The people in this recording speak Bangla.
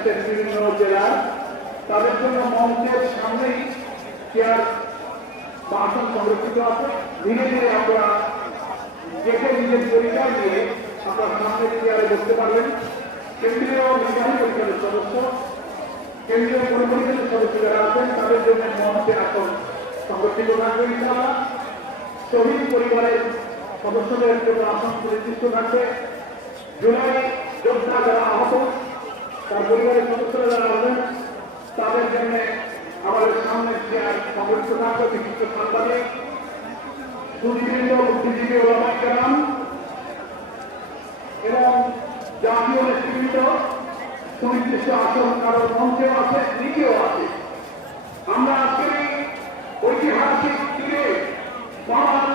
এসছেন বিভিন্ন জেলা তাদের জন্য মঞ্চের সামনেই চেয়ার বা সংরক্ষিত আছে। ধীরে ধীরে আমরা দেখে নিজের পরিচয় নিয়ে আপনার সামনে চেয়ারে বসতে পারবেন। কেন্দ্রীয় নির্বাহী পরিষদের সদস্য, কেন্দ্রীয় পরিষদের সদস্য যারা আছেন, তাদের জন্য মঞ্চে আসন সংরক্ষিত থাকবে ইনশাআল্লাহ। শহীদ পরিবারের সদস্যদের জন্য আসন সুনির্দিষ্ট থাকবে। জুলাই যোদ্ধা যারা আহত তার পরিবারের সদস্যরা যারা তাদের জন্য আমাদের সামনে চেয়ার সংরক্ষিত থাকবে এবং আছে আমরা আজকের ঐতিহাসিক দিনে মহান